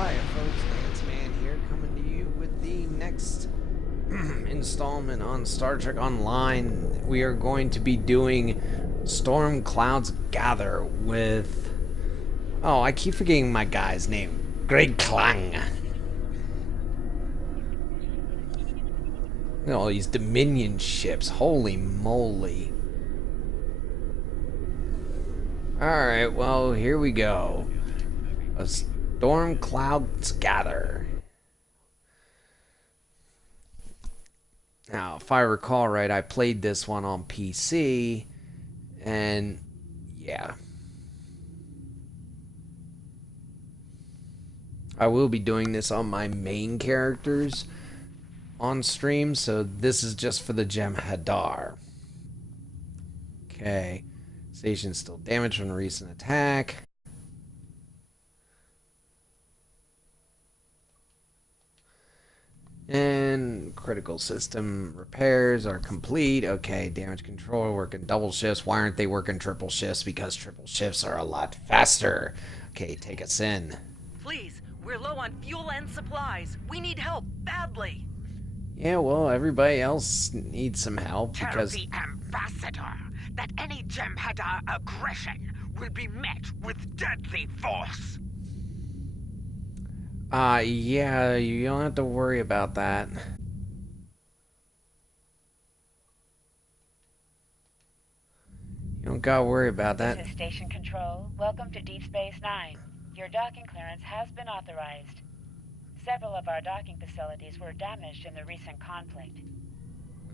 Hi folks, Lance Man here, coming to you with the next installment on Star Trek Online. We are going to be doing Storm Clouds Gather with... Oh, I keep forgetting my guy's name. Greg Klang. Look at all these Dominion ships, holy moly. Alright, well, here we go. A Storm Clouds Gather. Now, if I recall right, I played this one on PC, and yeah. I will be doing this on my main characters on stream, so this is just for the Jem'Hadar. Okay. Station still damaged from a recent attack. And critical system repairs are complete. Okay, damage control working double shifts. Why aren't they working triple shifts? Because triple shifts are a lot faster. Okay, take us in. Please, we're low on fuel and supplies. We need help badly. Yeah, well, everybody else needs some help because... Tell the Ambassador that any Jem'Hadar aggression will be met with deadly force. Yeah, you don't have to worry about that. You don't gotta worry about that. This is Station Control. Welcome to Deep Space Nine. Your docking clearance has been authorized. Several of our docking facilities were damaged in the recent conflict.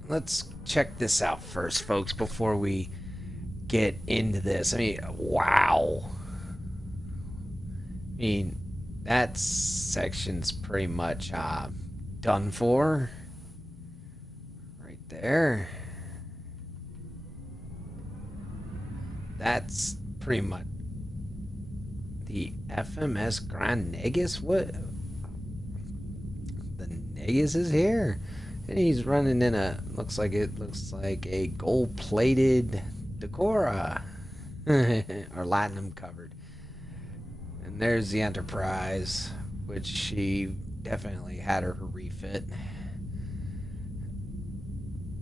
Let's check this out first, folks, before we get into this. I mean, wow. I mean, that section's pretty much done for. Right there. That's pretty much the FMS Grand Negus. What? The Negus is here. And he's running in a, looks like a gold-plated Decora. Or Latinum covered. And there's the Enterprise, which she definitely had her refit.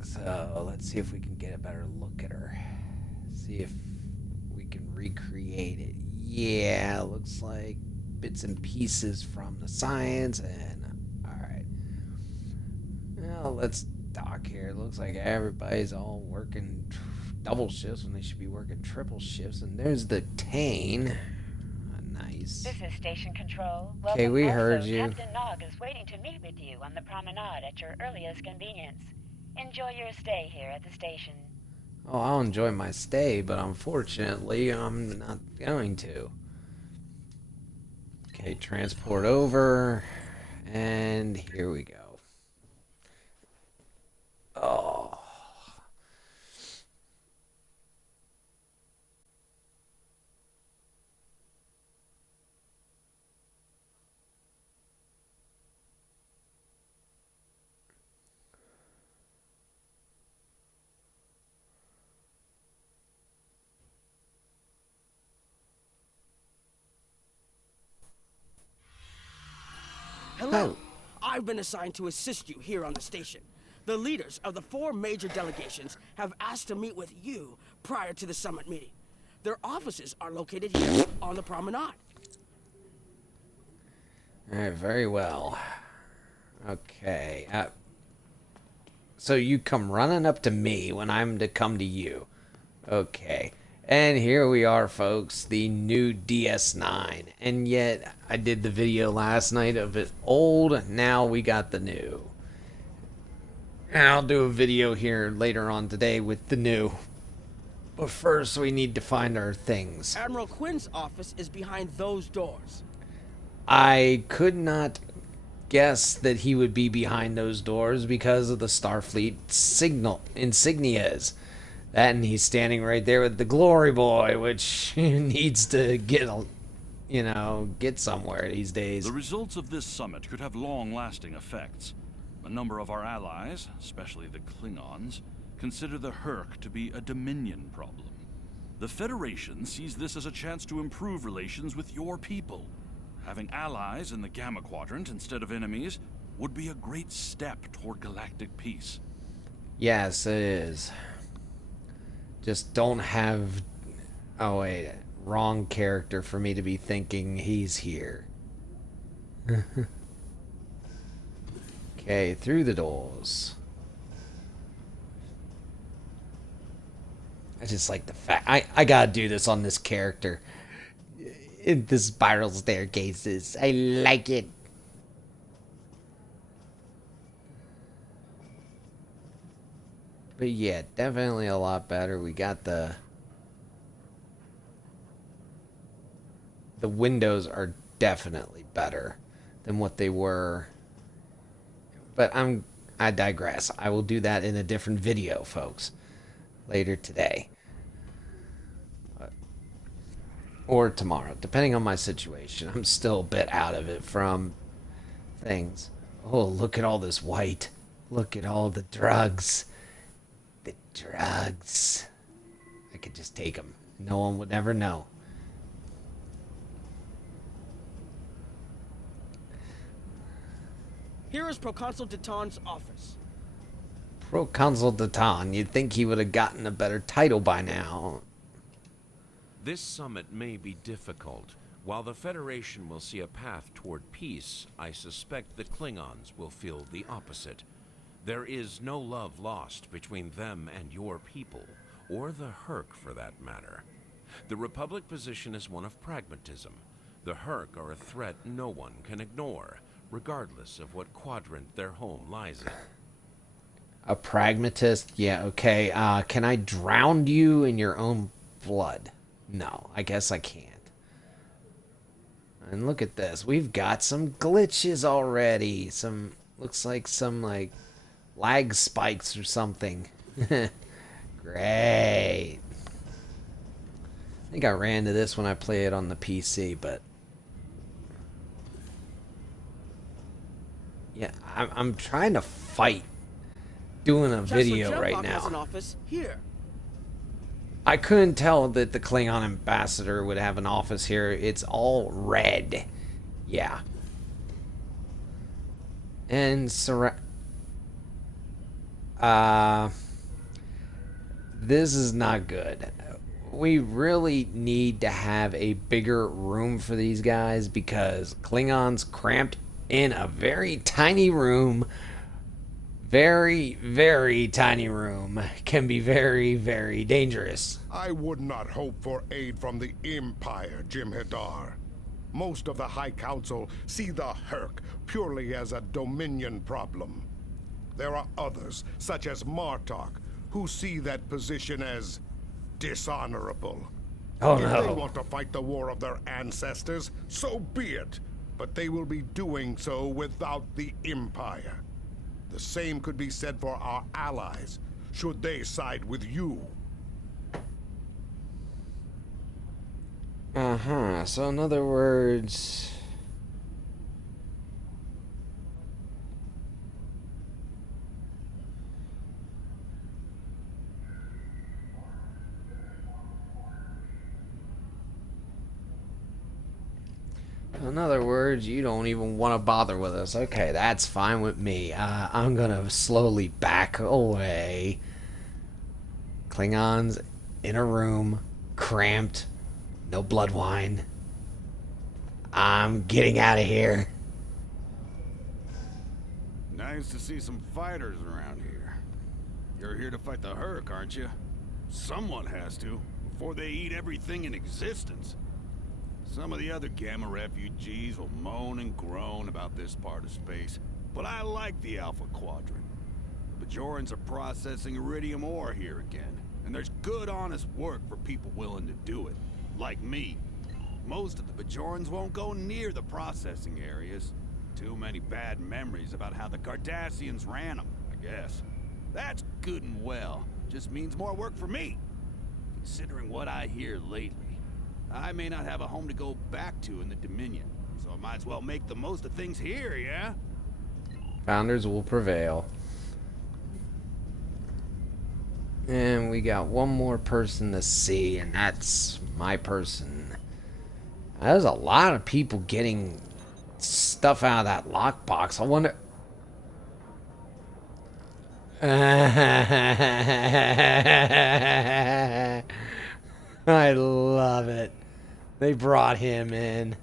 So let's see if we can get a better look at her. See if we can recreate it. Yeah, looks like bits and pieces from the science. And alright. Well, let's dock here. It looks like everybody's all working double shifts when they should be working triple shifts. And there's the Tane. Nice. This is Station Control. Okay, we heard also, you. Captain Nog is waiting to meet with you on the promenade at your earliest convenience. Enjoy your stay here at the station. Oh, I'll enjoy my stay, but unfortunately, I'm not going to. Okay, transport over, and here we go. Oh. Hello. I've been assigned to assist you here on the station. The leaders of the 4 major delegations have asked to meet with you prior to the summit meeting. Their offices are located here on the promenade. Alright, very well. Okay. So you come running up to me when I'm to come to you. Okay. And here we are, folks, the new DS9. And yet, I did the video last night of it old, now we got the new. And I'll do a video here later on today with the new. But first, we need to find our things. Admiral Quinn's office is behind those doors. I could not guess that he would be behind those doors because of the Starfleet signal insignias. That, and he's standing right there with the Glory Boy, which needs to get, get somewhere these days. The results of this summit could have long-lasting effects. A number of our allies, especially the Klingons, consider the Herc to be a Dominion problem. The Federation sees this as a chance to improve relations with your people. Having allies in the Gamma Quadrant instead of enemies would be a great step toward galactic peace. Yes, it is. Just don't have... Oh, wait. Wrong character for me to be thinking he's here. Okay, through the doors. I just like the fact... I gotta do this on this character. The spiral staircases. I like it. But yeah, definitely a lot better. We got the windows are definitely better than what they were. But I digress. I will do that in a different video, folks, later today. Or tomorrow, depending on my situation. I'm still a bit out of it from things. Oh, look at all this white. Look at all the drugs. The drugs. I could just take them. No one would ever know. Here is Proconsul Deton's office. Proconsul Deton. You'd think he would have gotten a better title by now. This summit may be difficult. While the Federation will see a path toward peace, I suspect the Klingons will feel the opposite. There is no love lost between them and your people, or the Hurk for that matter. The Republic position is one of pragmatism. The Hurk are a threat no one can ignore, regardless of what quadrant their home lies in. A pragmatist? Yeah, okay. Can I drown you in your own blood? No, I guess I can't. And look at this. We've got some glitches already. Looks like some, like, lag spikes or something. Great. I think I ran into this when I played it on the PC, but... Yeah, I'm trying to fight doing a video Chancellor right Jempok has an now. office here. I couldn't tell that the Klingon ambassador would have an office here. It's all red. Yeah. And this is not good. We really need to have a bigger room for these guys because Klingons cramped in a very tiny room, very, very tiny room, can be very, very dangerous. I would not hope for aid from the Empire, Jem'Hadar. Most of the High Council see the Hurk purely as a Dominion problem. There are others, such as Martok, who see that position as dishonorable. Oh, If they no. want to fight the war of their ancestors, so be it. But they will be doing so without the Empire. The same could be said for our allies, should they side with you. Uh-huh. So in other words... In other words, you don't even want to bother with us. Okay, that's fine with me. I'm gonna slowly back away. Klingons in a room, cramped, no blood wine. I'm getting out of here. Nice to see some fighters around here. You're here to fight the Hurk, aren't you? Someone has to, before they eat everything in existence. Some of the other Gamma refugees will moan and groan about this part of space, but I like the Alpha Quadrant. The Bajorans are processing iridium ore here again, and there's good, honest work for people willing to do it, like me. Most of the Bajorans won't go near the processing areas. Too many bad memories about how the Cardassians ran them, I guess. That's good and well, just means more work for me. Considering what I hear lately, I may not have a home to go back to in the Dominion, so I might as well make the most of things here, yeah? Founders will prevail. And we got one more person to see, and that's my person. There's a lot of people getting stuff out of that lockbox. I wonder... I love it. They brought him in.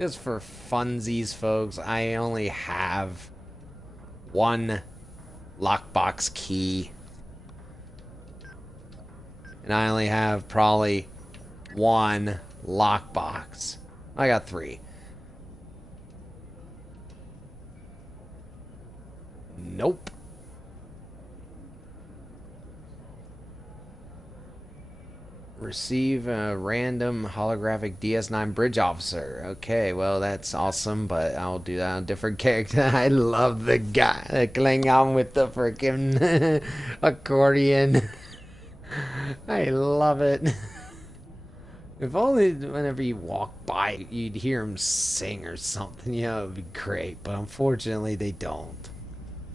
Just for funsies, folks, I only have one lockbox key. And I only have probably one lockbox. I got 3. Nope. Receive a random holographic DS9 bridge officer. Okay, well, that's awesome, but I'll do that on a different character. I love the guy, the Klingon with the freaking accordion. I love it. If only whenever you walk by, you'd hear him sing or something. You know, it would be great, but unfortunately, they don't.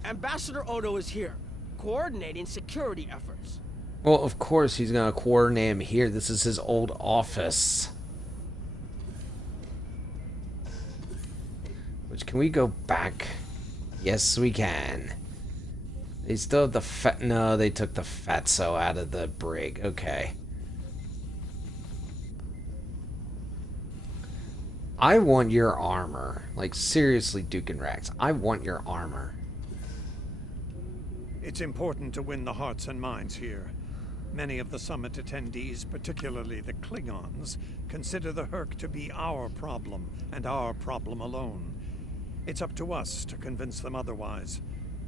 Ambassador Odo is here, coordinating security efforts. Well, of course he's going to coordinate him here. This is his old office. Which, can we go back? Yes, we can. They still have the fat... No, they took the fatso out of the brig. Okay. I want your armor. Like, seriously, Duke and Rex. I want your armor. It's important to win the hearts and minds here. Many of the summit attendees, particularly the Klingons, consider the Herc to be our problem, and our problem alone. It's up to us to convince them otherwise.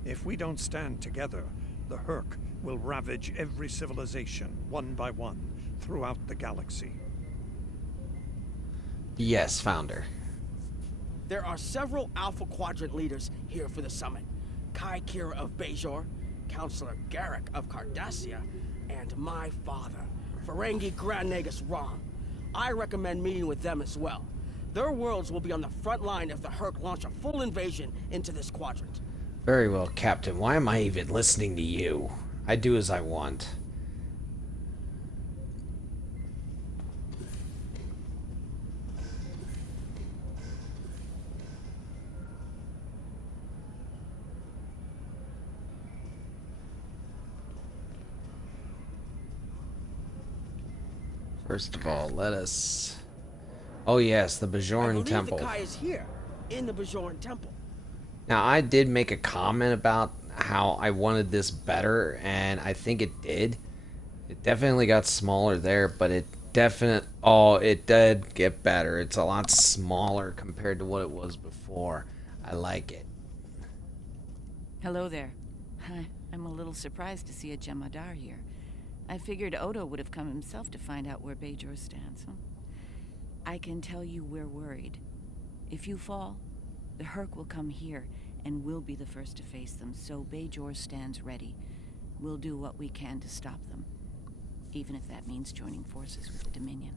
If we don't stand together, the Herc will ravage every civilization, one by one, throughout the galaxy. Yes, Founder. There are several Alpha Quadrant leaders here for the summit. Kai Kira of Bajor, Counselor Garrick of Cardassia, and my father, Ferengi Grand Nagus Rom. I recommend meeting with them as well. Their worlds will be on the front line if the Herc launch a full invasion into this quadrant. Very well, Captain. Why am I even listening to you? I do as I want. First of all, let us... Oh yes, the Bajoran Temple. The Kai is here, in the Bajoran Temple. Now, I did make a comment about how I wanted this better, and I think it did. It definitely got smaller there, but it it did get better. It's a lot smaller compared to what it was before. I like it. Hello there. I'm a little surprised to see a Jem'Hadar here. I figured Odo would have come himself to find out where Bajor stands. I can tell you we're worried. If you fall, the Herc will come here, and we'll be the first to face them, so Bajor stands ready. We'll do what we can to stop them, even if that means joining forces with the Dominion.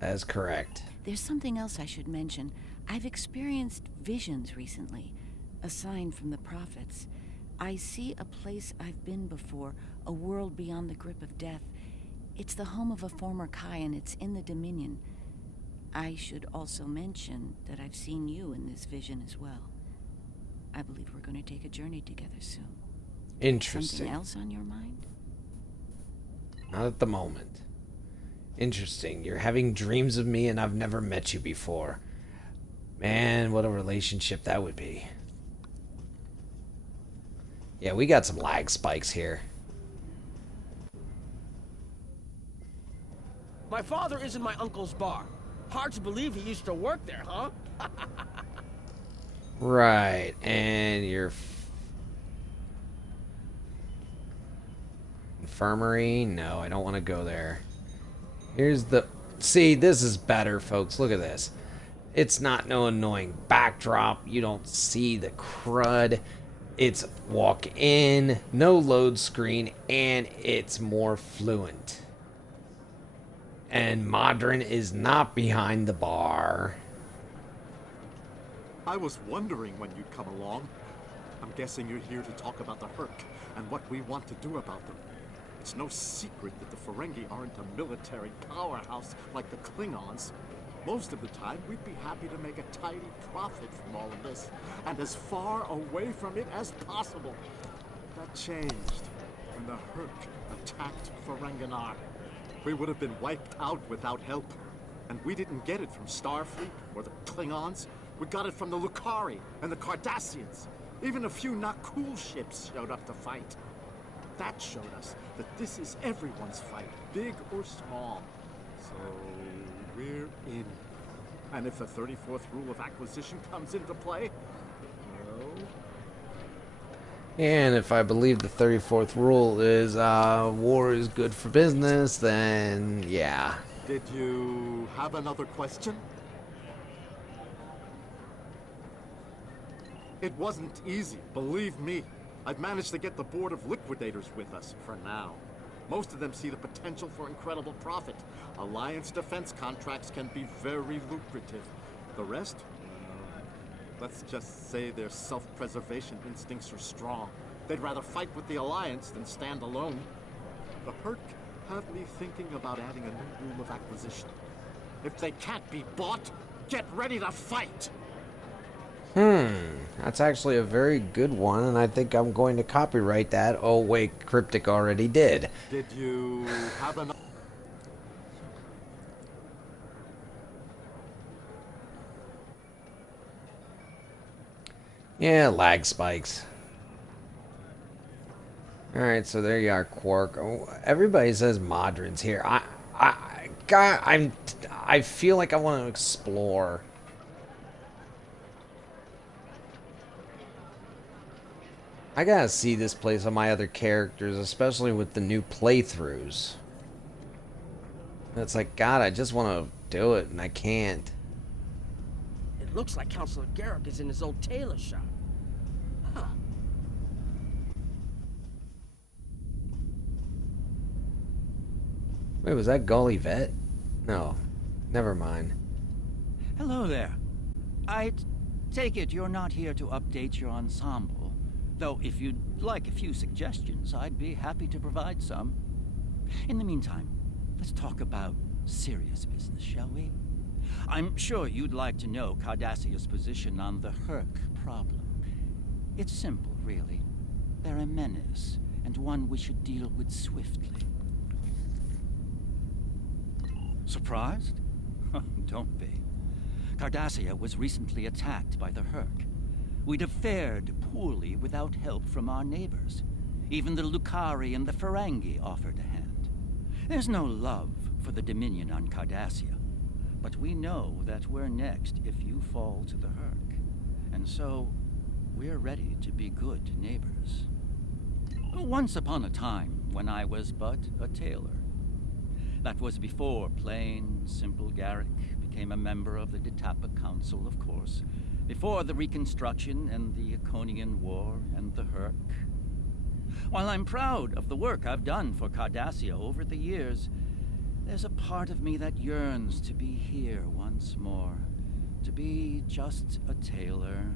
That is correct. There's something else I should mention. I've experienced visions recently, a sign from the prophets. I see a place I've been before, a world beyond the grip of death. It's the home of a former Kai, and it's in the Dominion. I should also mention that I've seen you in this vision as well. I believe we're going to take a journey together soon. Interesting. Something else on your mind? Not at the moment. Interesting. You're having dreams of me and I've never met you before. Man, what a relationship that would be. Yeah, we got some lag spikes here. My father is in my uncle's bar. Hard to believe he used to work there, huh? Right, and your infirmary? No, I don't want to go there. Here's the... See, this is better, folks. Look at this. It's not no annoying backdrop. You don't see the crud. It's walk in, no load screen, and it's more fluent. And Modron is not behind the bar. I was wondering when you'd come along. I'm guessing you're here to talk about the Herc and what we want to do about them. it's no secret that the Ferengi aren't a military powerhouse like the Klingons. Most of the time, we'd be happy to make a tidy profit from all of this, and as far away from it as possible. That changed when the Hurk attacked Ferenginar. We would have been wiped out without help. And we didn't get it from Starfleet or the Klingons. We got it from the Lukari and the Cardassians. Even a few not cool ships showed up to fight. That showed us that this is everyone's fight, big or small. So we're in. And if the 34th rule of acquisition comes into play, well... And if I believe the 34th rule is war is good for business, then yeah. Did you have another question? It wasn't easy, believe me. I've managed to get the Board of Liquidators with us, for now. Most of them see the potential for incredible profit. Alliance defense contracts can be very lucrative. The rest? Let's just say their self-preservation instincts are strong. They'd rather fight with the Alliance than stand alone. The Hurk have me thinking about adding a new rule of acquisition. If they can't be bought, get ready to fight! That's actually a very good one, and I think I'm going to copyright that. Oh wait, Cryptic already did. Did you have enough? Yeah, lag spikes. Alright, so there you are, Quark. Oh, everybody says Modron's here. I feel like I want to explore. I gotta see this place on my other characters, especially with the new playthroughs. It's like, God, I just want to do it, and I can't. It looks like Counselor Garrick is in his old tailor shop. Huh. Wait, was that Gully Vet? No, never mind. Hello there. I take it you're not here to update your ensemble. Though if you'd like a few suggestions, I'd be happy to provide some. In the meantime, let's talk about serious business, shall we? I'm sure you'd like to know Cardassia's position on the Hurk problem. It's simple, really. They're a menace, and one we should deal with swiftly. Surprised? Don't be. Cardassia was recently attacked by the Hurk. We'd have fared poorly without help from our neighbors. Even the Lukari and the Ferengi offered a hand. There's no love for the Dominion on Cardassia, but we know that we're next if you fall to the Hurk. And so, we're ready to be good neighbors. Once upon a time, when I was but a tailor. That was before plain, simple Garrick became a member of the Detapa Council, of course. Before the Reconstruction and the Iconian War and the Hurk. While I'm proud of the work I've done for Cardassia over the years, there's a part of me that yearns to be here once more. To be just a tailor,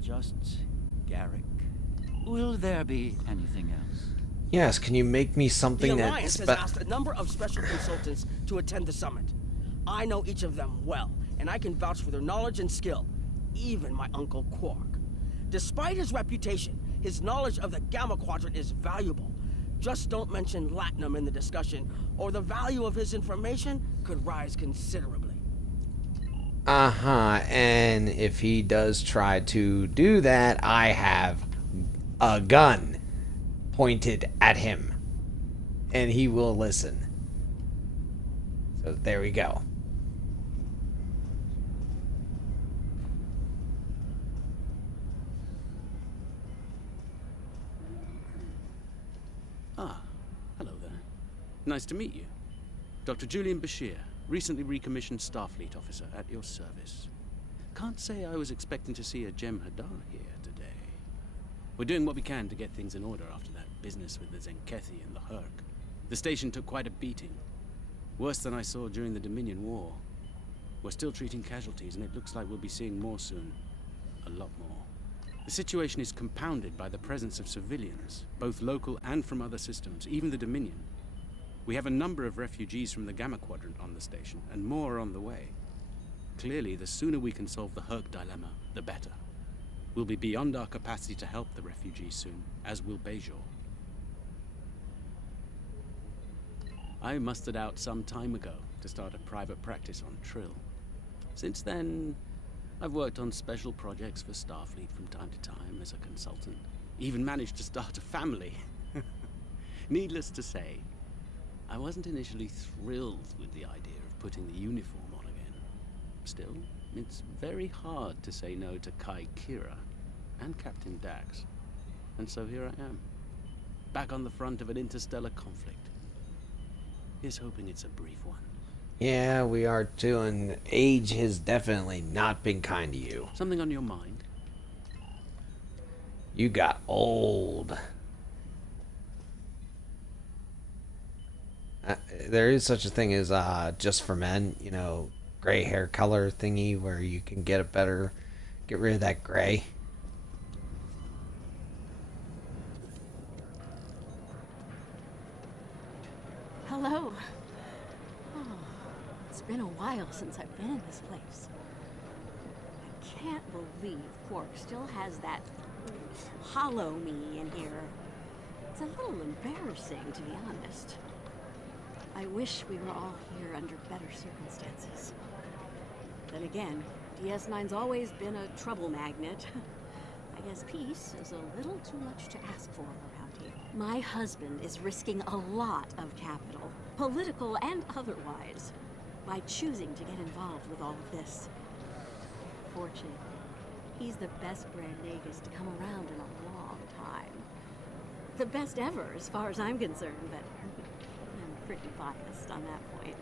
just Garrick. Will there be anything else? Yes, can you make me something The that's... Alliance has asked a number of special consultants to attend the summit. I know each of them well, and I can vouch for their knowledge and skill. Even my Uncle Quark. Despite his reputation, his knowledge of the Gamma Quadrant is valuable. Just don't mention Latinum in the discussion, or the value of his information could rise considerably. And if he does try to do that, I have a gun pointed at him. And he will listen. So there we go. Hello there. Nice to meet you. Dr. Julian Bashir, recently recommissioned Starfleet officer at your service. Can't say I was expecting to see a Jem'Hadar here today. We're doing what we can to get things in order after that business with the Zenkethi and the Hurk. The station took quite a beating. Worse than I saw during the Dominion War. We're still treating casualties, and it looks like we'll be seeing more soon. A lot more. The situation is compounded by the presence of civilians, both local and from other systems, even the Dominion. We have a number of refugees from the Gamma Quadrant on the station, and more on the way. Clearly, the sooner we can solve the Herc dilemma, the better. We'll be beyond our capacity to help the refugees soon, as will Bajor. I mustered out some time ago to start a private practice on Trill. Since then, I've worked on special projects for Starfleet from time to time as a consultant. Even managed to start a family. Needless to say, I wasn't initially thrilled with the idea of putting the uniform on again. Still, it's very hard to say no to Kai Kira and Captain Dax. And so here I am, back on the front of an interstellar conflict. Here's hoping it's a brief one. Yeah, we are too, and age has definitely not been kind to you. Something on your mind? You got old. There is such a thing as just for men, you know, gray hair color thingy where you can get rid of that gray. Hello. Oh, it's been a while since I've been in this place. I can't believe Quark still has that hollow me in here. It's a little embarrassing, to be honest. I wish we were all here under better circumstances. Then again, DS9's always been a trouble magnet. I guess peace is a little too much to ask for around here. My husband is risking a lot of capital, political and otherwise, by choosing to get involved with all of this. Fortunately, he's the best Grand Nagus to come around in a long time. The best ever, as far as I'm concerned, but I'm pretty biased on that point.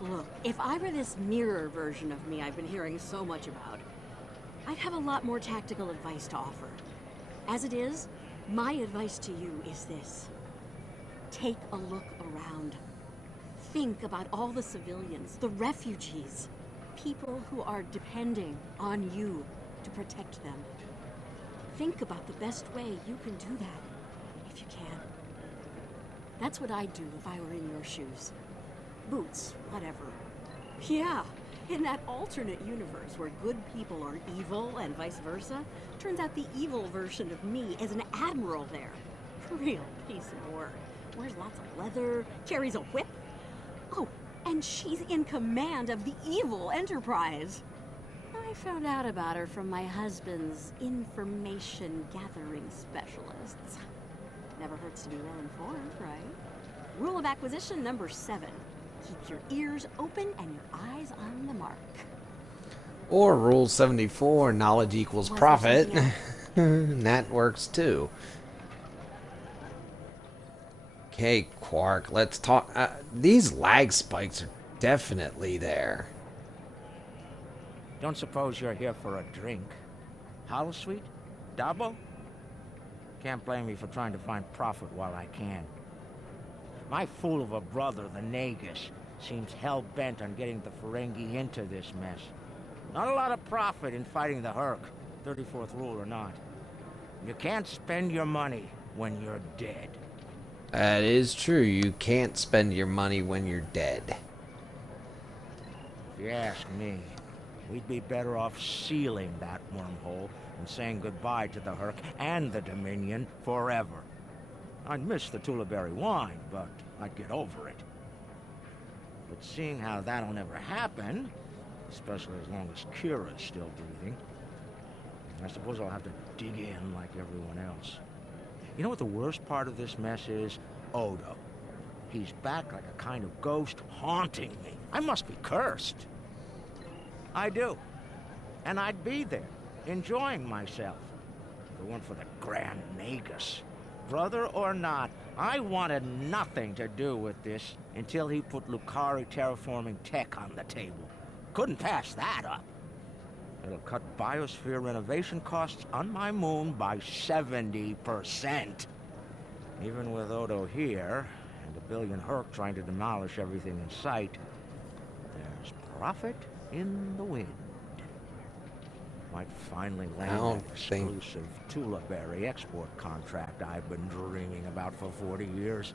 Look, if I were this mirror version of me I've been hearing so much about, I'd have a lot more tactical advice to offer. As it is, my advice to you is this. Take a look around. Think about all the civilians, the refugees, people who are depending on you to protect them. Think about the best way you can do that, if you can. That's what I'd do if I were in your shoes. Boots, whatever. Yeah, in that alternate universe where good people are evil and vice versa, turns out the evil version of me is an admiral there. Real piece of work. Wears lots of leather, carries a whip. Oh, and she's in command of the evil Enterprise. I found out about her from my husband's information gathering specialists. Never hurts to be well informed, right? Rule of acquisition number 7. Keep your ears open and your eyes on the mark. Or Rule 74, knowledge equals profit. That works too. Okay, Quark, let's talk. These lag spikes are definitely there. Don't suppose you're here for a drink? Holosuite? Dabo? Can't blame me for trying to find profit while I can. My fool of a brother, the Nagus, seems hell-bent on getting the Ferengi into this mess. Not a lot of profit in fighting the Herc, 34th rule or not. You can't spend your money when you're dead. That is true. You can't spend your money when you're dead. If you ask me, we'd be better off sealing that wormhole and saying goodbye to the Herc and the Dominion forever. I'd miss the Tulaberry wine, but I'd get over it. But seeing how that'll never happen, especially as long as Kira's still breathing, I suppose I'll have to dig in like everyone else. You know what the worst part of this mess is? Odo. He's back like a kind of ghost haunting me. I must be cursed. I do. And I'd be there, enjoying myself, if it weren't for the Grand Nagus. Brother or not, I wanted nothing to do with this until he put Lukari terraforming tech on the table. Couldn't pass that up. It'll cut biosphere renovation costs on my moon by 70%. Even with Odo here, and a billion Herc trying to demolish everything in sight, there's profit in the wind. Might finally I land don't that think- exclusive Tulaberry export contract I've been dreaming about for 40 years.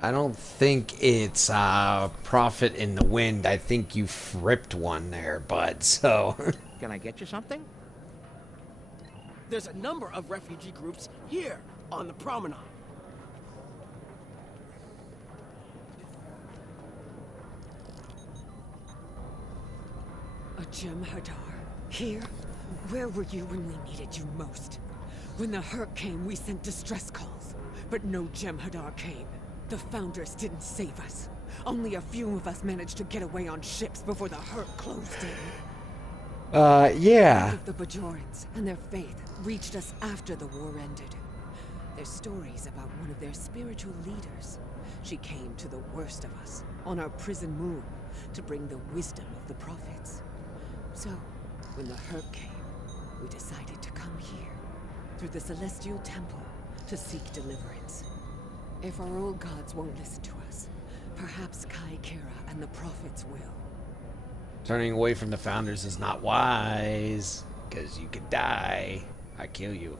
I don't think it's profit in the wind. I think you ripped one there, bud. So. Can I get you something? There's a number of refugee groups here on the promenade. A Jem'Hadar? Here? Where were you when we needed you most? When the Hurk came, we sent distress calls. But no Jem'Hadar came. The Founders didn't save us. Only a few of us managed to get away on ships before the Hurk closed in. Yeah. The Bajorans and their faith reached us after the war ended. Their stories about one of their spiritual leaders. She came to the worst of us, on our prison moon, to bring the wisdom of the prophets. So, when the Hurk came, we decided to come here, through the Celestial Temple, to seek deliverance. If our old gods won't listen to us, perhaps Kai Kira and the prophets will. Turning away from the Founders is not wise, because you could die. I kill you.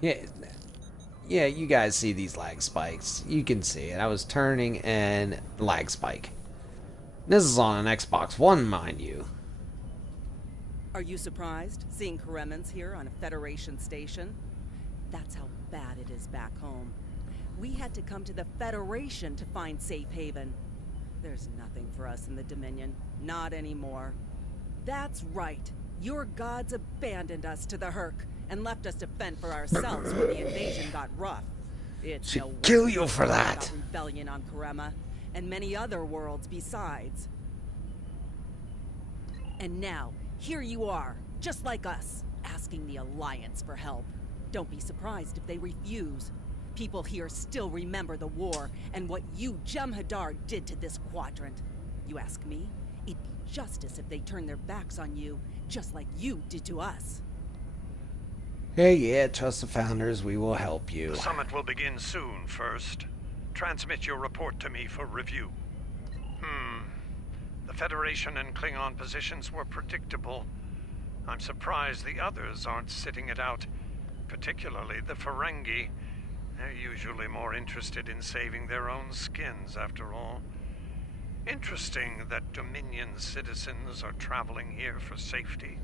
Yeah, you guys see these lag spikes. You can see it. I was turning and lag spike. This is on an Xbox One, mind you. Are you surprised seeing Karemans here on a Federation station? That's how bad it is back home. We had to come to the Federation to find safe haven. There's nothing for us in the Dominion. Not anymore. That's right. Your gods abandoned us to the Hurk and left us to fend for ourselves when the invasion got rough. It's Should no wonder kill you we for heard that. about rebellion on Karema and many other worlds besides. And now, here you are, just like us, asking the Alliance for help. Don't be surprised if they refuse. People here still remember the war and what you, Jem'Hadar, did to this quadrant. You ask me? It'd be justice if they turned their backs on you, just like you did to us. Hey, yeah, trust the Founders. We will help you. The summit will begin soon. First, transmit your report to me for review. The Federation and Klingon positions were predictable. I'm surprised the others aren't sitting it out, particularly the Ferengi. They're usually more interested in saving their own skins, after all. Interesting that Dominion citizens are traveling here for safety.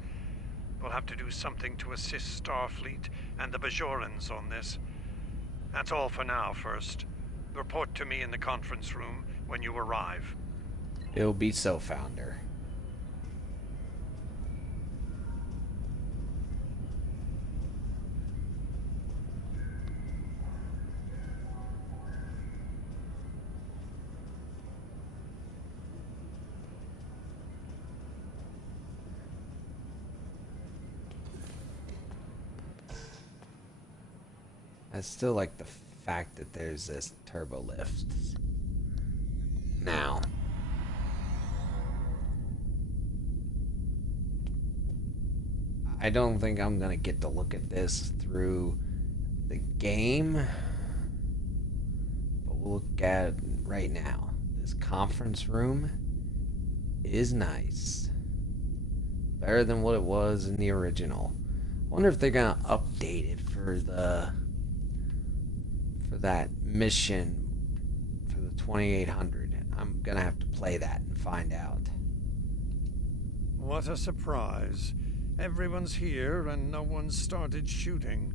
We'll have to do something to assist Starfleet and the Bajorans on this. That's all for now. First, report to me in the conference room when you arrive. It'll be so, Founder. I still like the fact that there's this turbo lift. Now. I don't think I'm gonna get to look at this through the game. But we'll look at it right now. This conference room is nice. Better than what it was in the original. I wonder if they're gonna update it for that mission for the 2800. I'm gonna have to play that and find out. What a surprise. Everyone's here and no one's started shooting.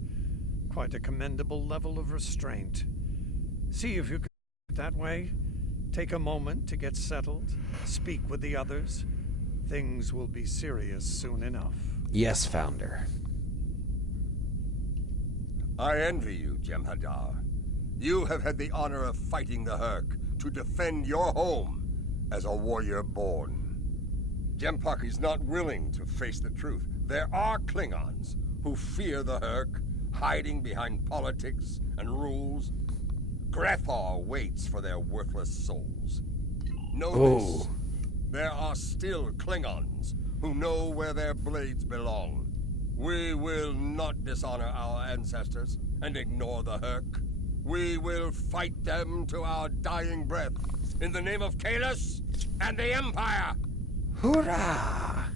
Quite a commendable level of restraint. See if you can do it that way. Take a moment to get settled. Speak with the others. Things will be serious soon enough. Yes, Founder. I envy you, Jem'Hadar. You have had the honor of fighting the Hurk to defend your home as a warrior born. Jem'Pak is not willing to face the truth. There are Klingons who fear the Hurk, hiding behind politics and rules. Grethar waits for their worthless souls. Know this. There are still Klingons who know where their blades belong. We will not dishonor our ancestors and ignore the Hurk. We will fight them to our dying breath in the name of Kahless and the Empire! Hoorah!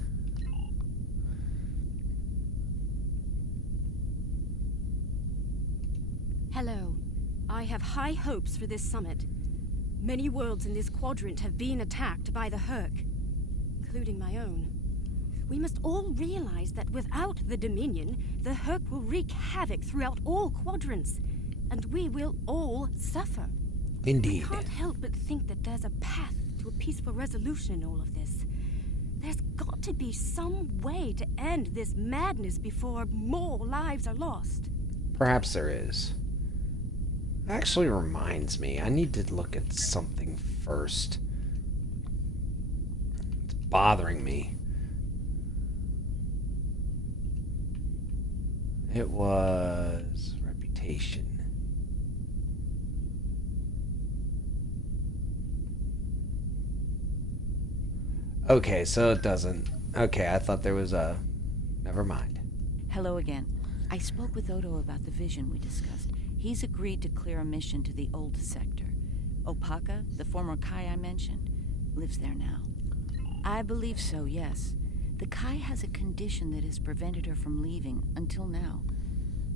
have high hopes for this summit. Many worlds in this quadrant have been attacked by the Herc, including my own. We must all realize that without the Dominion, the Herc will wreak havoc throughout all quadrants, and we will all suffer. Indeed. I can't help but think that there's a path to a peaceful resolution in all of this. There's got to be some way to end this madness before more lives are lost. Perhaps there is. Actually reminds me, I need to look at something first. It's bothering me. It was reputation. Okay, so it doesn't. Okay, I thought there was a... Never mind. Hello again. I spoke with Odo about the vision we discussed. He's agreed to clear a mission to the old sector. Opaka, the former Kai I mentioned, lives there now. I believe so, yes. The Kai has a condition that has prevented her from leaving until now.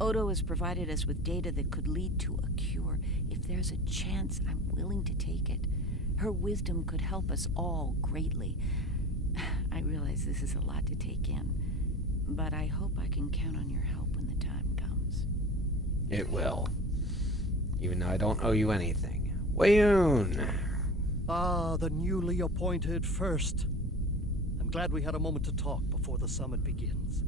Odo has provided us with data that could lead to a cure. If there's a chance, I'm willing to take it. Her wisdom could help us all greatly. I realize this is a lot to take in, but I hope I can count on your help when the time comes. It will. Even though I don't owe you anything. Wayoon! Ah, the newly appointed first. I'm glad we had a moment to talk before the summit begins.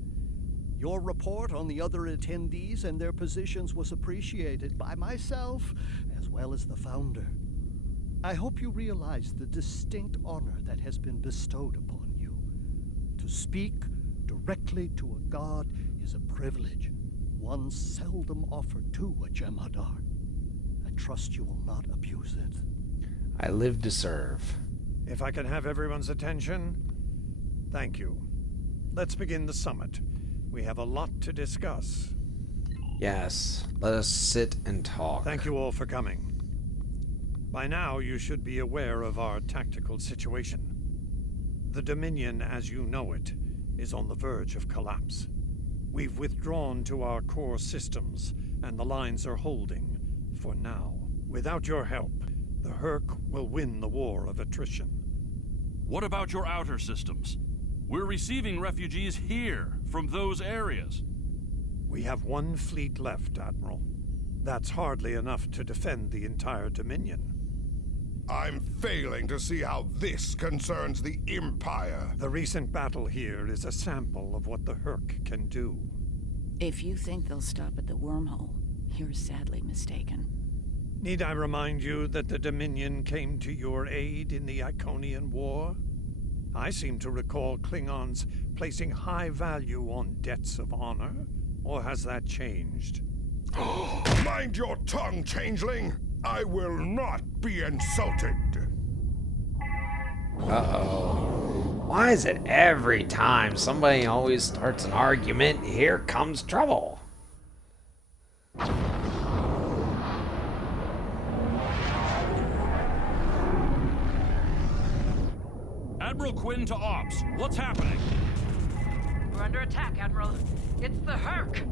Your report on the other attendees and their positions was appreciated by myself as well as the founder. I hope you realize the distinct honor that has been bestowed upon you. To speak directly to a god is a privilege, one seldom offered to a Jem'Hadar. I trust you will not abuse it. I live to serve. If I can have everyone's attention, thank you. Let's begin the summit. We have a lot to discuss. Yes, let us sit and talk. Thank you all for coming. By now, you should be aware of our tactical situation. The Dominion, as you know it, is on the verge of collapse. We've withdrawn to our core systems, and the lines are holding, for now. Without your help, the Herc will win the war of attrition. What about your outer systems? We're receiving refugees here, from those areas. We have one fleet left, Admiral. That's hardly enough to defend the entire Dominion. I'm failing to see how this concerns the Empire. The recent battle here is a sample of what the Herc can do. If you think they'll stop at the wormhole, you're sadly mistaken. Need I remind you that the Dominion came to your aid in the Iconian War? I seem to recall Klingons placing high value on debts of honor, or has that changed? Mind your tongue, changeling! I will not be insulted! Uh-oh. Why is it every time somebody always starts an argument, here comes trouble? Admiral Quinn to Ops. What's happening? We're under attack, Admiral. It's the Herc.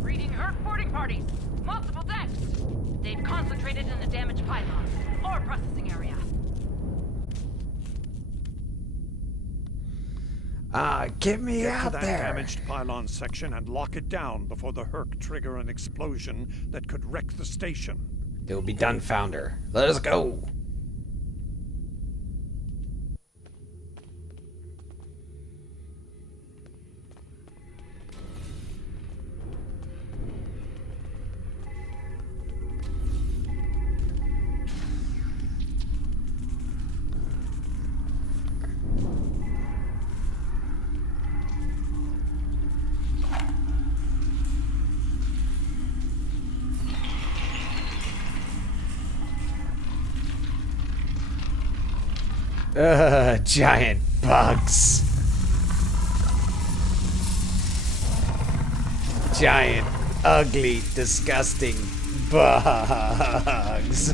Reading Herc boarding parties. Multiple decks. They've concentrated in the damaged pylon. Ore processing area. Get me Get out to that there. damaged pylon section and lock it down before the Herc trigger an explosion that could wreck the station. It will be done, Founder. Let us go. Giant bugs. Giant, ugly, disgusting bugs.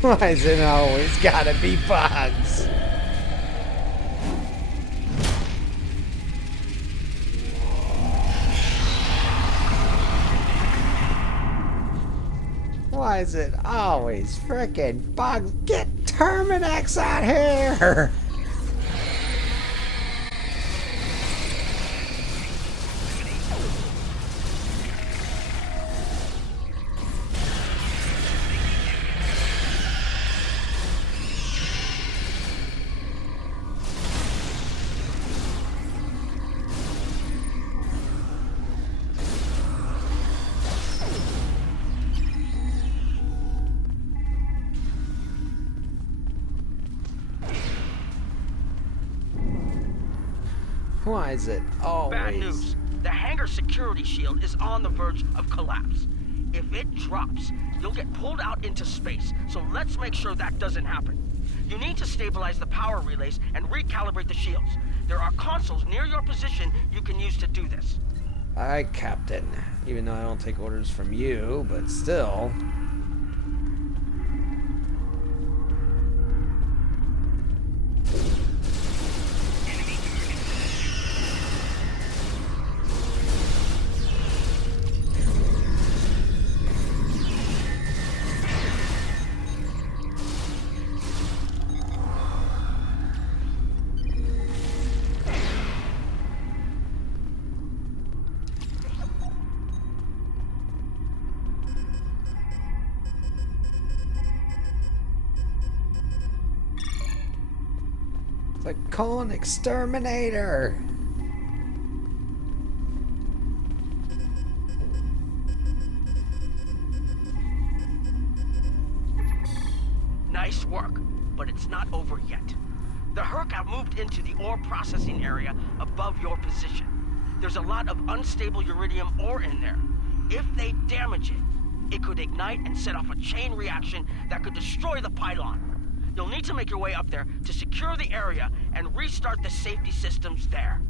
Why is it always gotta be bugs? Why is it always frickin' bugs? Get Terminex out here! Why is it always... Bad news. The hangar security shield is on the verge of collapse. If it drops, you'll get pulled out into space, so let's make sure that doesn't happen. You need to stabilize the power relays and recalibrate the shields. There are consoles near your position you can use to do this. Aye, Captain. Even though I don't take orders from you, but still... Like calling exterminator. Nice work, but it's not over yet. The Herc have moved into the ore processing area above your position. There's a lot of unstable uridium ore in there. If they damage it, it could ignite and set off a chain reaction that could destroy the pylon. You'll need to make your way up there to secure the area and restart the safety systems there.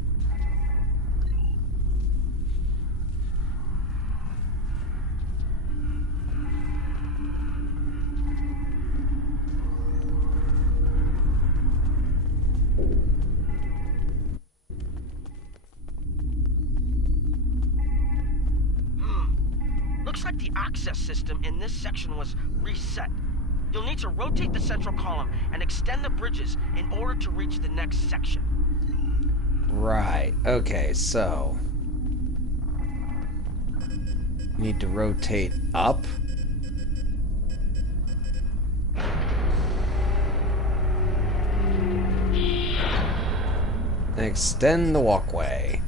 Looks like the access system in this section was reset. You'll need to rotate the central column and extend the bridges in order to reach the next section. Right. Okay, so... need to rotate up. And extend the walkway.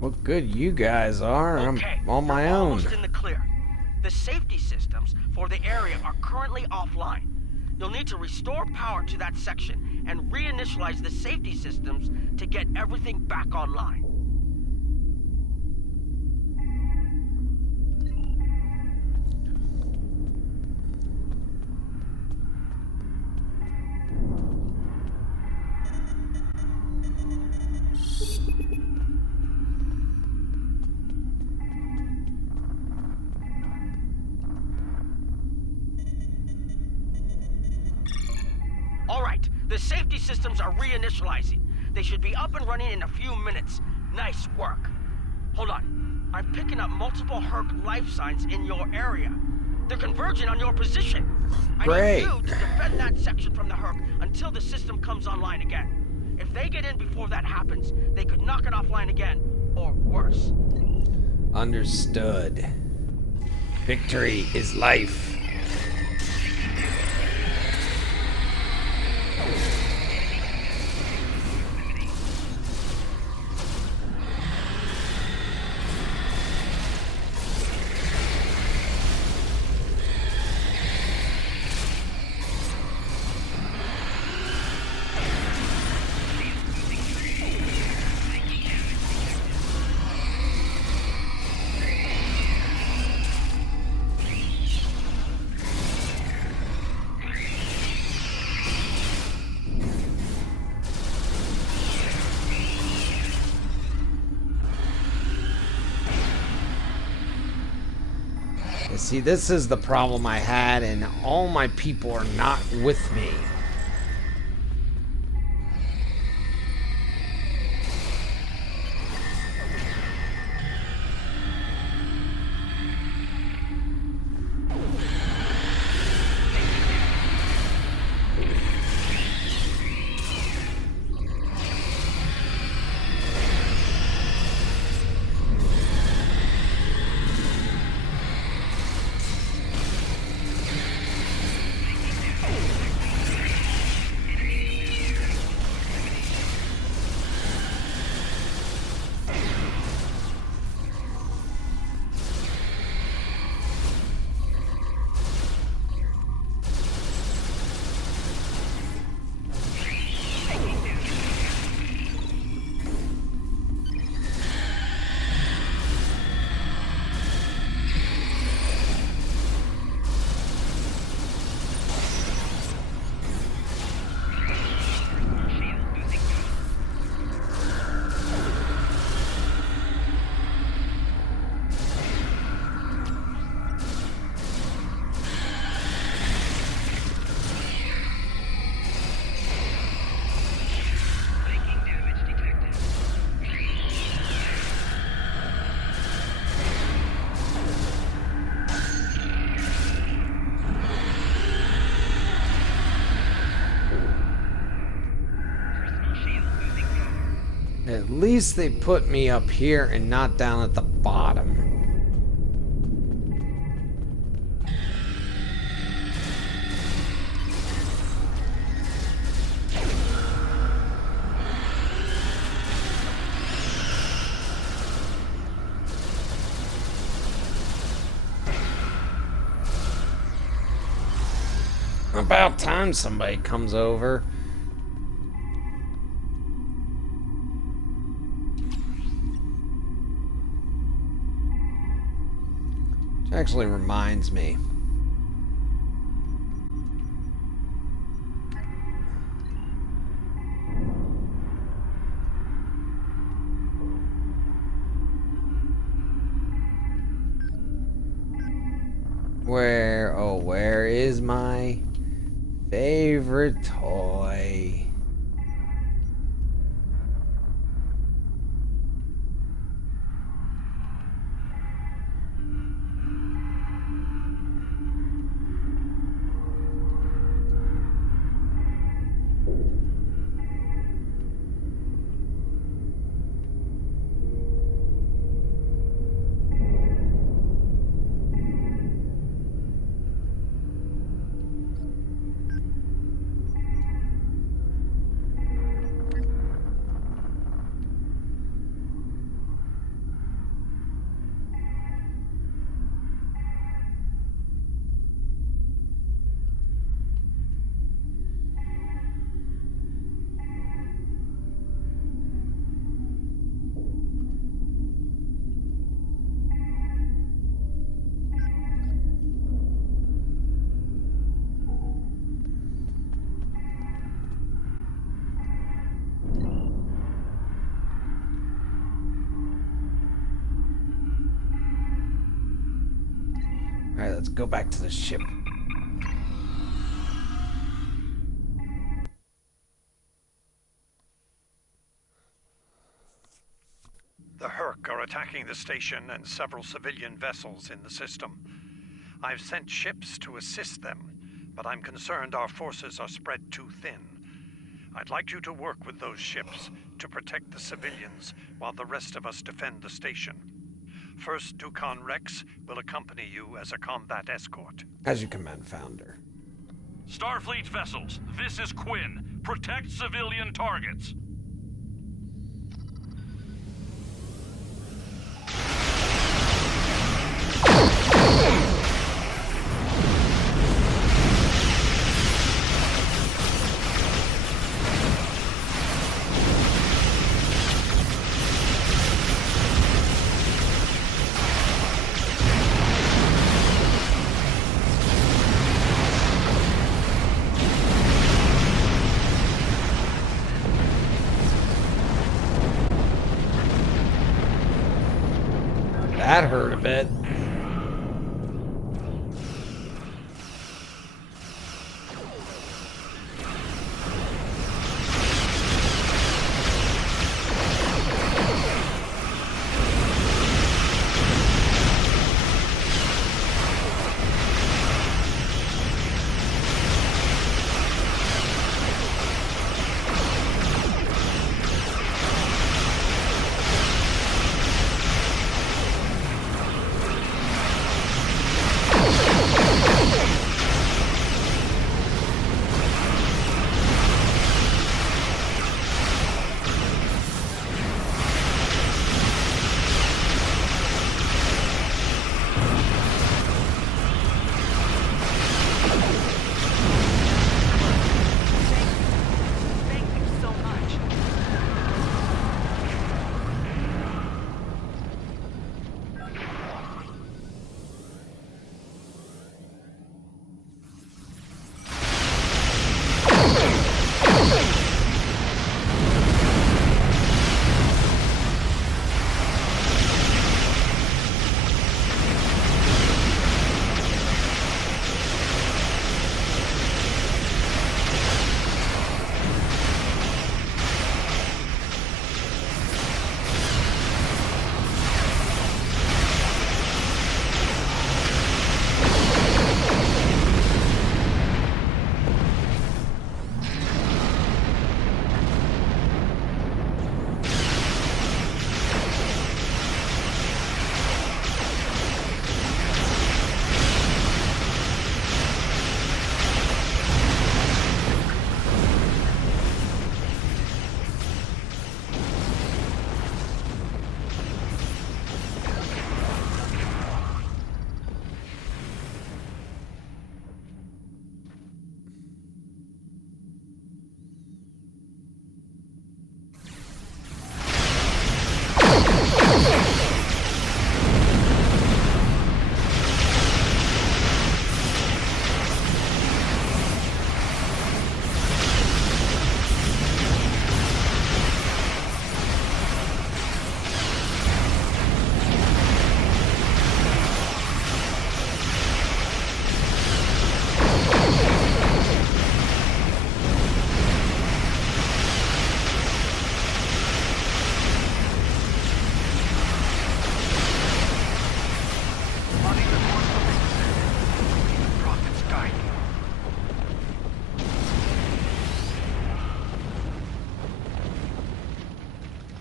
What good you guys are. Okay, I'm on my own. Almost in the clear. The safety systems for the area are currently offline. You'll need to restore power to that section and reinitialize the safety systems to get everything back online. systems are reinitializing. They should be up and running in a few minutes. Nice work. Hold on. I'm picking up multiple Herc life signs in your area. They're converging on your position. Great. I need you to defend that section from the Herc until the system comes online again. If they get in before that happens, they could knock it offline again, or worse. Understood. Victory is life. See, this is the problem I had, and all my people are not with me. At least they put me up here and not down at the bottom. About time somebody comes over. Actually reminds me. Where is my favorite toy? Alright, let's go back to the ship. The Herc are attacking the station and several civilian vessels in the system. I've sent ships to assist them, but I'm concerned our forces are spread too thin. I'd like you to work with those ships to protect the civilians while the rest of us defend the station. First, Dukan Rex will accompany you as a combat escort. As you command, Founder. Starfleet vessels, this is Quinn. Protect civilian targets. That hurt a bit.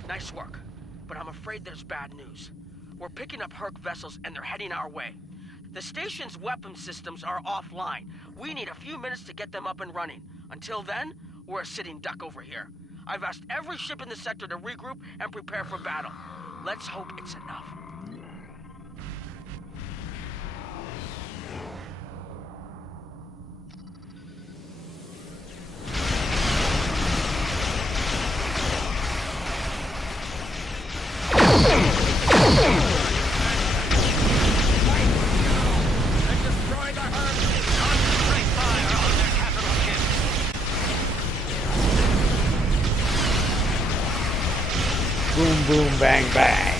Nice work, but I'm afraid there's bad news. We're picking up Herc vessels and they're heading our way. The station's weapon systems are offline. We need a few minutes to get them up and running. Until then, we're a sitting duck over here. I've asked every ship in the sector to regroup and prepare for battle. Let's hope it's enough. Boom, boom, bang, bang.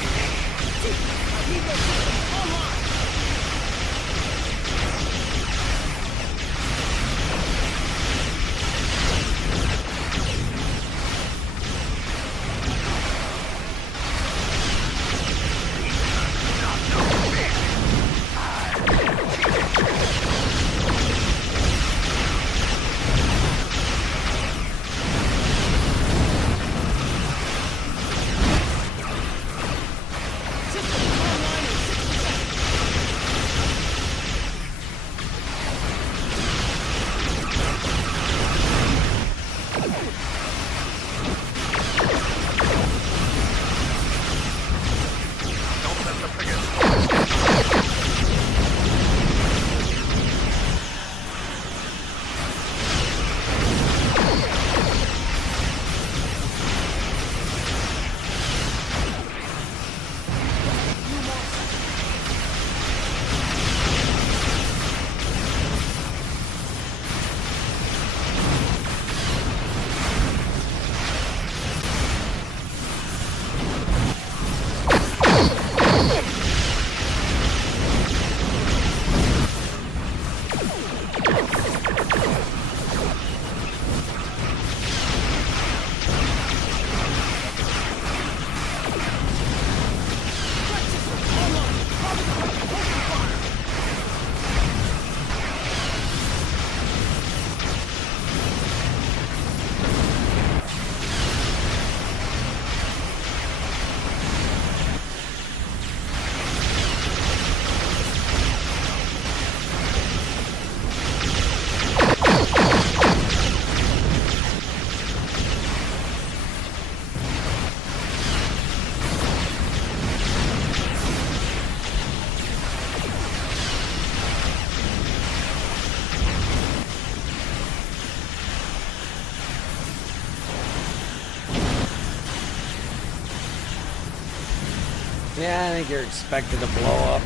Yeah, I think you're expected to blow up.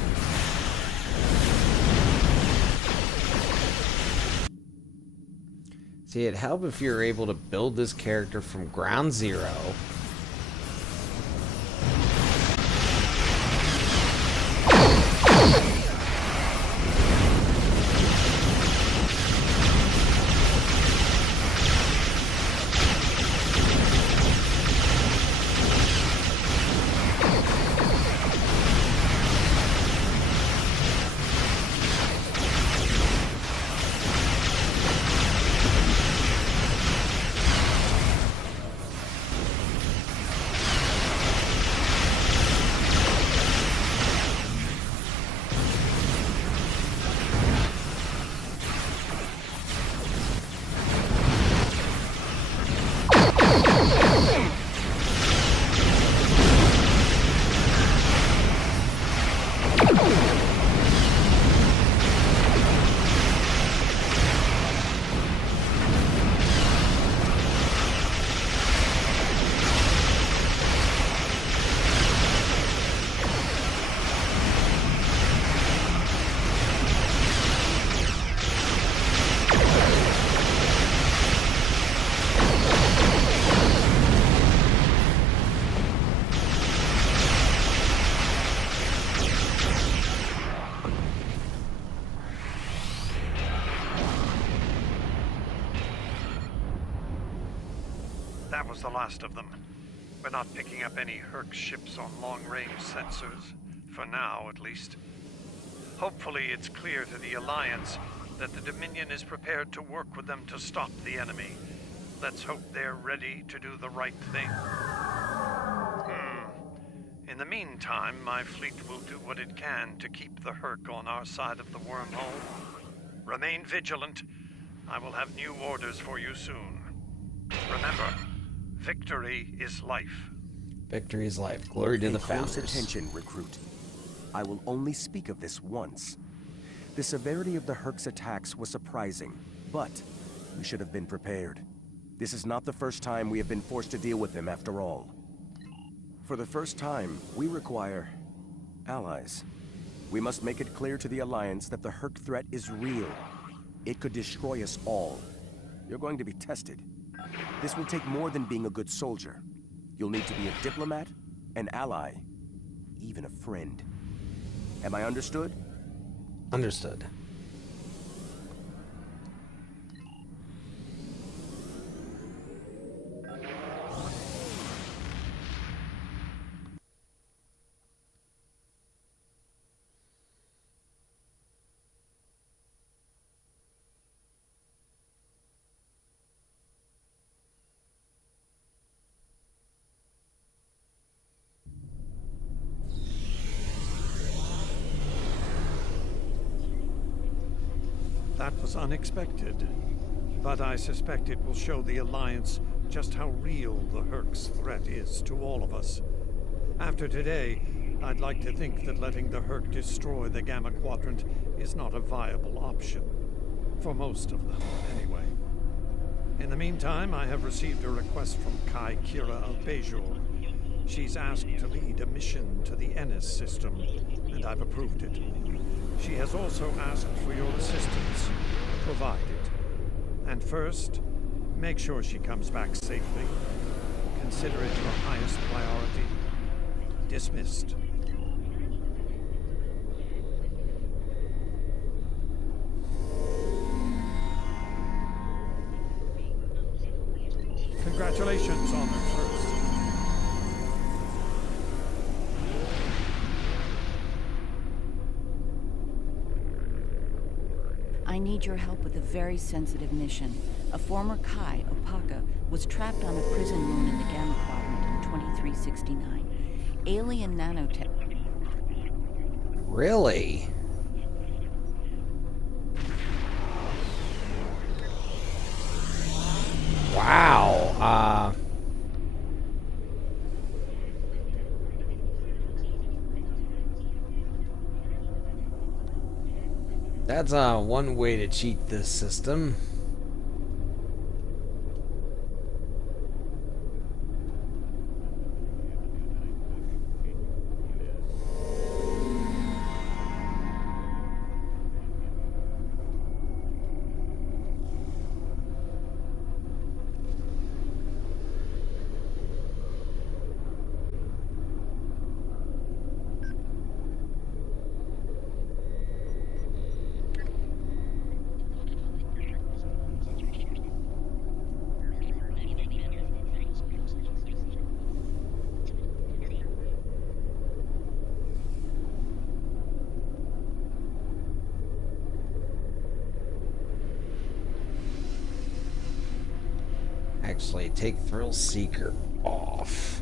See, it'd help if you were able to build this character from ground zero. That was the last of them. We're not picking up any Herc ships on long-range sensors. For now, at least. Hopefully it's clear to the Alliance that the Dominion is prepared to work with them to stop the enemy. Let's hope they're ready to do the right thing. In the meantime, my fleet will do what it can to keep the Herc on our side of the wormhole. Remain vigilant. I will have new orders for you soon. Remember, victory is life. Victory is life. Glory to the Pay close founders. attention, recruit. I will only speak of this once. The severity of the Herc's attacks was surprising, but we should have been prepared. This is not the first time we have been forced to deal with them, after all. For the first time, we require allies. We must make it clear to the Alliance that the Herc threat is real. It could destroy us all. You're going to be tested. This will take more than being a good soldier. You'll need to be a diplomat, an ally, even a friend. Am I understood? Understood. That was unexpected, but I suspect it will show the Alliance just how real the Herc's threat is to all of us. After today, I'd like to think that letting the Herc destroy the Gamma Quadrant is not a viable option. For most of them, anyway. In the meantime, I have received a request from Kai Kira of Bajor. She's asked to lead a mission to the Ennis system, and I've approved it. She has also asked for your assistance. Provide it. And first, make sure she comes back safely. Consider it your highest priority. Dismissed. Congratulations on the first. I need your help with a very sensitive mission. A former Kai, Opaka, was trapped on a prison moon in the Gamma Quadrant in 2369. Alien nanotech. Really? Wow. That's one way to cheat this system. actually. Take Thrill Seeker off.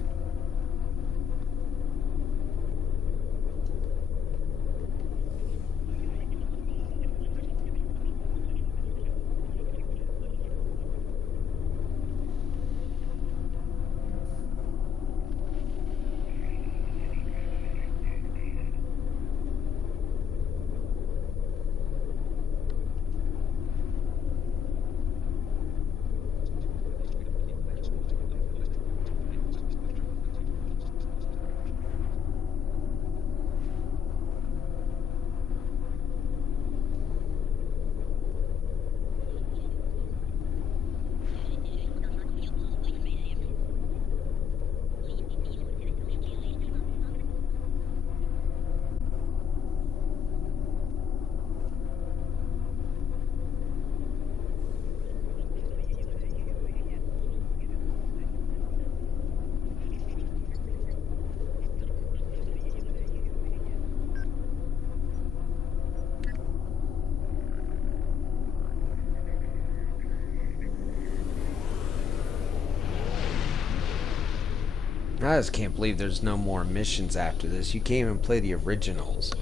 I just can't believe there's no more missions after this. You can't even play the originals,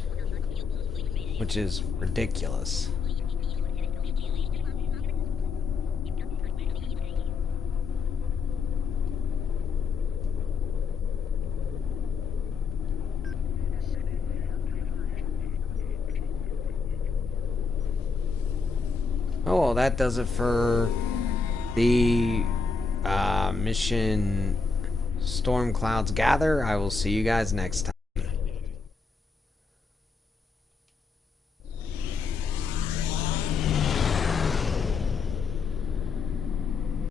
which is ridiculous. Oh, well, that does it for the mission Storm Clouds Gather. I will see you guys next time.